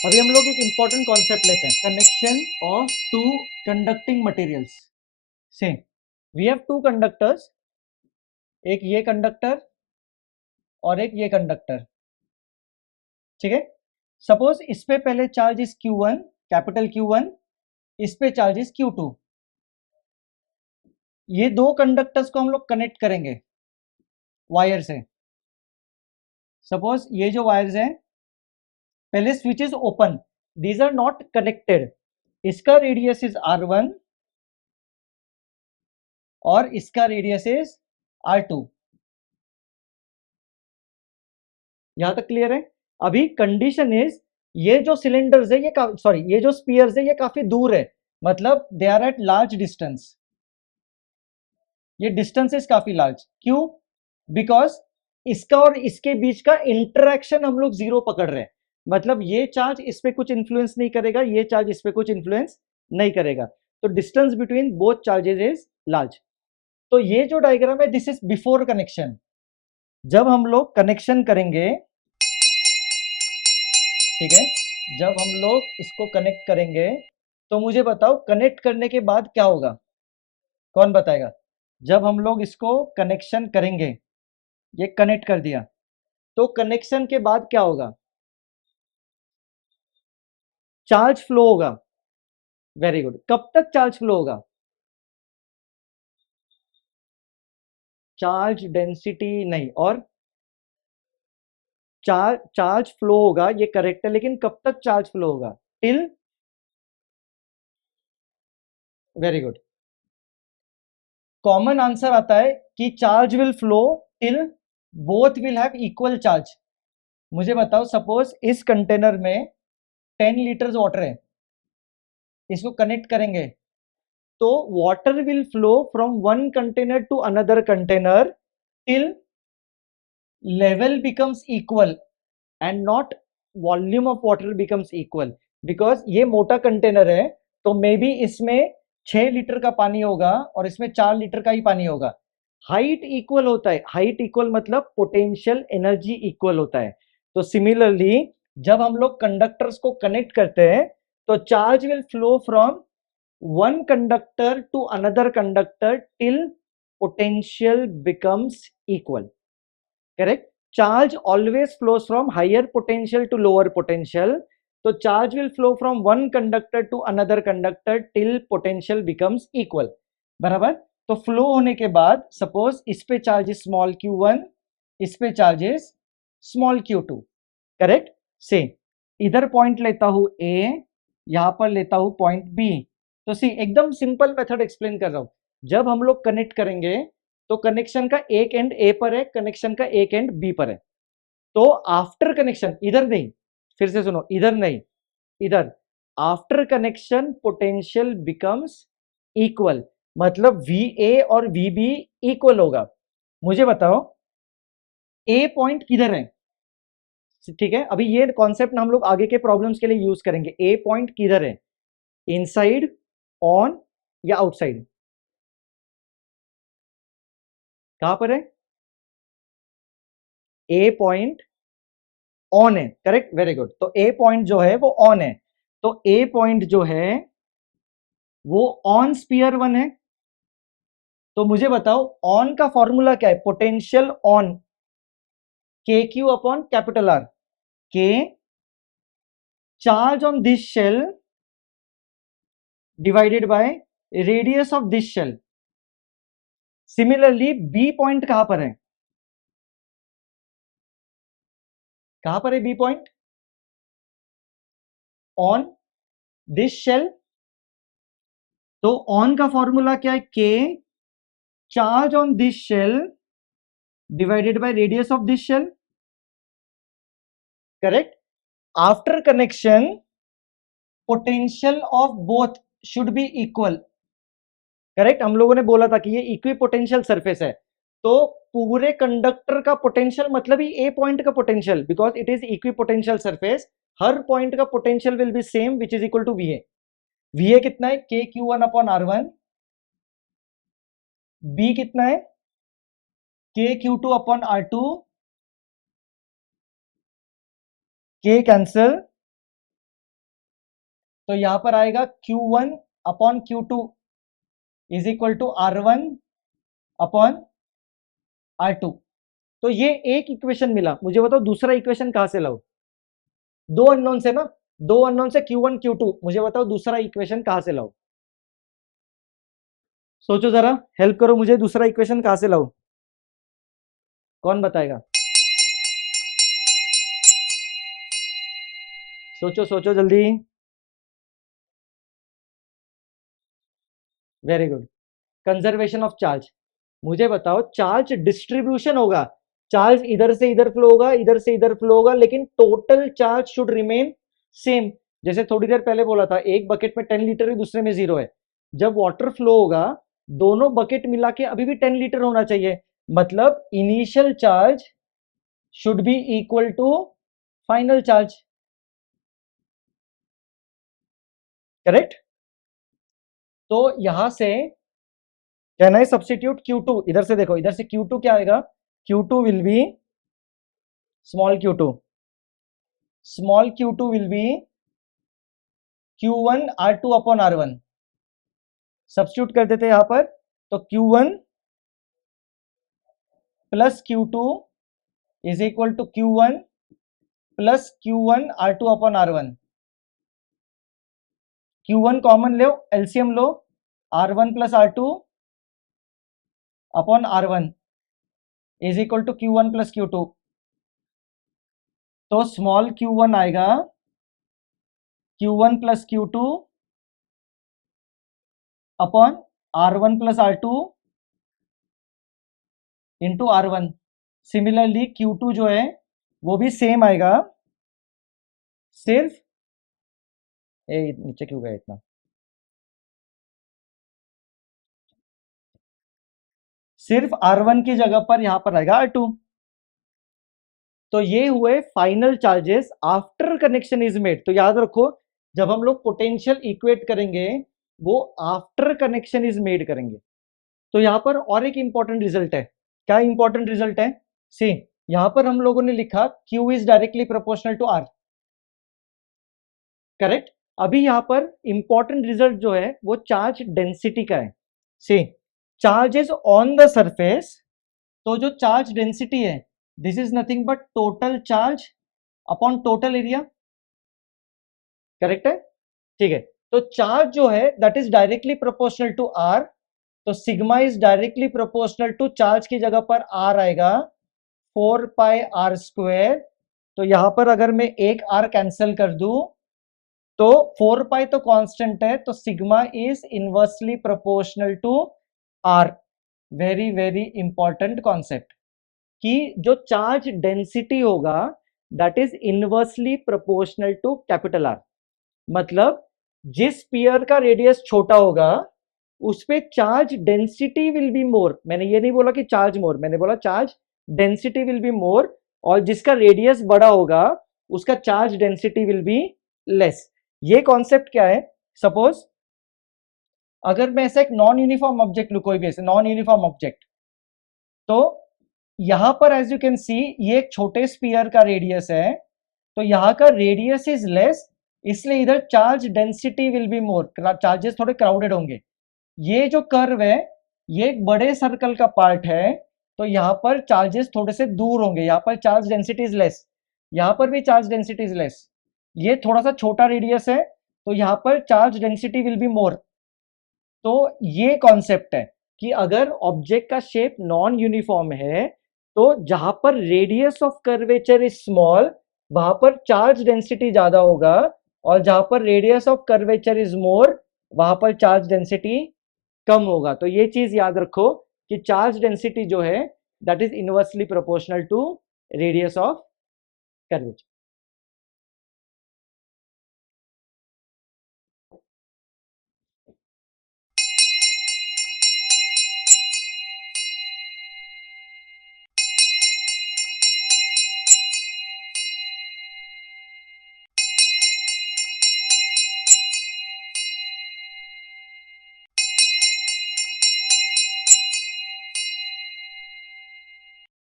अभी हम लोग एक इंपॉर्टेंट कॉन्सेप्ट लेते हैं, connection of two conducting materials से। वी हैव टू कंडक्टर्स, एक ये कंडक्टर और एक ये कंडक्टर, ठीक है। सपोज इस पे पहले charge is Q1, capital Q1, इस पे चार्ज इज Q2। ये दो कंडक्टर्स को हम लोग कनेक्ट करेंगे वायर से। सपोज ये जो वायर्स हैं, पहले switch is open, these are not connected. इसका रेडियस इज R1 और इसका रेडियस इज R2। यहां तक क्लियर है। अभी कंडीशन इज, ये जो सिलेंडर्स है, ये सॉरी, ये जो स्पीयर्स है, ये काफी दूर है, मतलब they are at large distance. ये डिस्टेंस इज काफी लार्ज। क्यों? बिकॉज इसका और इसके बीच का इंटरेक्शन हम लोग जीरो पकड़ रहे हैं, मतलब ये चार्ज इस पे कुछ इंफ्लुएंस नहीं करेगा, ये चार्ज इस पे कुछ इंफ्लुएंस नहीं करेगा। तो distance between both charges is large. तो ये जो डायग्राम है, दिस इज बिफोर कनेक्शन। जब हम लोग कनेक्शन करेंगे, ठीक है, जब हम लोग इसको कनेक्ट करेंगे तो मुझे बताओ कनेक्ट करने के बाद क्या होगा, कौन बताएगा? जब हम लोग इसको कनेक्शन करेंगे, ये कनेक्ट कर दिया, तो कनेक्शन के बाद क्या होगा? चार्ज फ्लो होगा। Very good. कब तक चार्ज फ्लो होगा? चार्ज डेंसिटी नहीं, और चार्ज फ्लो होगा, ये करेक्ट है, लेकिन कब तक चार्ज फ्लो होगा? Till, very good. Common answer आता है कि charge will flow till both will have equal charge. मुझे बताओ, सपोज इस कंटेनर में 10 लीटर वाटर है, इसको कनेक्ट करेंगे तो water will flow from one container to another container till level becomes equal and not volume of water becomes equal. Because ये मोटा कंटेनर है, तो मे बी इसमें 6 लीटर का पानी होगा और इसमें 4 लीटर का ही पानी होगा। हाइट इक्वल होता है, हाइट इक्वल मतलब पोटेंशियल एनर्जी इक्वल होता है। तो सिमिलरली जब हम लोग कंडक्टर्स को कनेक्ट करते हैं, तो charge will flow from one conductor to another conductor till potential becomes equal. Correct? Charge always flows from higher potential to lower potential. So charge will flow from one conductor to another conductor till potential becomes equal. बराबर? तो flow होने के बाद suppose इस पे charge is small Q1, इस पे charge is small Q2। Correct? से इधर पॉइंट लेता हूं A, यहां पर लेता हूं पॉइंट B। तो सी, एकदम सिंपल मेथड एक्सप्लेन कर रहा हूं। जब हम लोग कनेक्ट करेंगे तो कनेक्शन का एक एंड A पर है, कनेक्शन का एक एंड B पर है। तो आफ्टर कनेक्शन, इधर नहीं, फिर से सुनो, इधर नहीं, इधर, after connection potential becomes equal, मतलब VA और VB इक्वल होगा। मुझे बताओ A पॉइंट किधर है? ठीक है, अभी ये कॉन्सेप्ट हम लोग आगे के प्रॉब्लम्स के लिए यूज करेंगे। A पॉइंट किधर है? इनसाइड, ऑन या आउटसाइड? कहां पर है? A पॉइंट ऑन है, करेक्ट, वेरी गुड। तो A पॉइंट जो है वो ऑन है। तो A पॉइंट जो है वो ऑन स्पीयर 1 है। तो मुझे बताओ ऑन का फॉर्मूला क्या है? Potential on, K Q upon capital R. K charge on this shell divided by radius of this shell. Similarly B point कहां पर है? कहां पर है B point? On this shell. तो ऑन का फॉर्मूला क्या है? K charge on this shell divided by radius of this shell. Correct? After connection potential of both should be equal. Correct? हम लोगों ने बोला था कि ये इक्वी पोटेंशियल सरफेस है, तो पूरे कंडक्टर का पोटेंशियल मतलब ही ए पॉइंट का potential, because it is equipotential surface, हर पॉइंट का potential will be same which is equal to VA. VA कितना है? के Q one upon R1। B कितना है? के क्यू टू अपॉन R2। के कैंसल, तो यहां पर आएगा Q1 upon Q2 is equal to R1 upon R2। तो ये एक इक्वेशन मिला, मुझे बताओ दूसरा इक्वेशन कहां से लाऊं? दो अननोन से ना, दो अननोन से Q1 Q2, मुझे बताओ दूसरा इक्वेशन कहां से लाऊं? सोचो जरा, हेल्प करो मुझे, दूसरा इक्वेशन कहां से लाऊं? कौन बताएगा? सोचो सोचो जल्दी। Very good, conservation of charge. मुझे बताओ, चार्ज डिस्ट्रीब्यूशन होगा, चार्ज इधर से इधर फ्लो होगा, इधर से इधर फ्लो होगा, लेकिन total charge should remain same. जैसे थोड़ी देर पहले बोला था, एक बकेट में 10 लीटर है, दूसरे में 0 है। जब वाटर फ्लो होगा, दोनों बकेट मिला के अभी भी 10 लीटर होना चाहिए, मतलब initial charge should be equal to final charge. Correct? तो यहां से कैन आई सब्स्टिट्यूट Q2? इधर से देखो, इधर से Q2 क्या आएगा? Q2 will be small q2, small q2 will be Q1 R2 upon R1। Substitute कर देते यहां पर, तो Q1 plus Q2 is equal to Q1 plus Q1 R2 upon R1। Q1 common लो, एलसीएम लो, R1 plus R2 upon R1 is equal to Q1 plus Q2। तो small q1 आएगा Q1 plus Q2 upon R1 plus R2 into R1। Similarly Q2 जो है वो भी same आएगा, सिर्फ नीचे क्यों गया इतना, सिर्फ R1 की जगह पर यहां पर आएगा R2। तो ये हुए final charges after connection is made. तो याद रखो, जब हम लोग पोटेंशियल इक्वेट करेंगे, वो आफ्टर कनेक्शन इज मेड करेंगे। तो यहां पर और एक इंपॉर्टेंट रिजल्ट है। क्या इंपॉर्टेंट रिजल्ट है? सी, यहां पर हम लोगों ने लिखा Q is directly proportional to R। करेक्ट? अभी यहां पर इंपॉर्टेंट रिजल्ट जो है वो चार्ज डेंसिटी का है। See, charge is on the surface, तो जो चार्ज डेंसिटी है, this is nothing but total charge upon total area. Correct है? ठीक है, तो चार्ज जो है that is directly proportional to R। तो sigma is directly proportional to charge की जगह पर R आएगा 4 पाई R स्क्वायर। तो यहां पर अगर मैं एक R कैंसिल कर दूं, तो 4 पाई तो कांस्टेंट है, तो sigma is inversely proportional to R। Very very important concept, कि जो चार्ज डेंसिटी होगा that is inversely proportional to capital R। मतलब जिस स्फीयर का रेडियस छोटा होगा उस पे charge density will be more. मैंने ये नहीं बोला कि चार्ज मोर, मैंने बोला charge density will be more. और जिसका रेडियस बड़ा होगा उसका charge density will be less. ये कॉन्सेप्ट क्या है? सपोज अगर मैं ऐसा एक नॉन यूनिफॉर्म ऑब्जेक्ट लू, कोई भी ऐसे नॉन यूनिफॉर्म ऑब्जेक्ट, तो यहां पर एज यू कैन सी ये एक छोटे स्फीयर का रेडियस है, तो यहां का रेडियस इज लेस, इसलिए इधर charge density will be more, charges थोड़े क्राउडेड होंगे। ये जो कर्व है ये एक बड़े सर्कल का पार्ट है, तो यहां पर चार्जेस थोड़े से दूर होंगे, यहां पर चार्ज डेंसिटी इज लेस, यहां पर भी चार्ज डेंसिटी इज लेस। ये थोड़ा सा छोटा रेडियस है, तो यहां पर charge density will be more. तो ये कॉन्सेप्ट है कि अगर ऑब्जेक्ट का शेप नॉन यूनिफॉर्म है, तो जहां पर radius of curvature is small वहां पर चार्ज डेंसिटी ज्यादा होगा, और जहां पर radius of curvature is more वहां पर चार्ज डेंसिटी कम होगा। तो ये चीज याद रखो कि चार्ज डेंसिटी जो है that is inversely proportional to radius of curvature.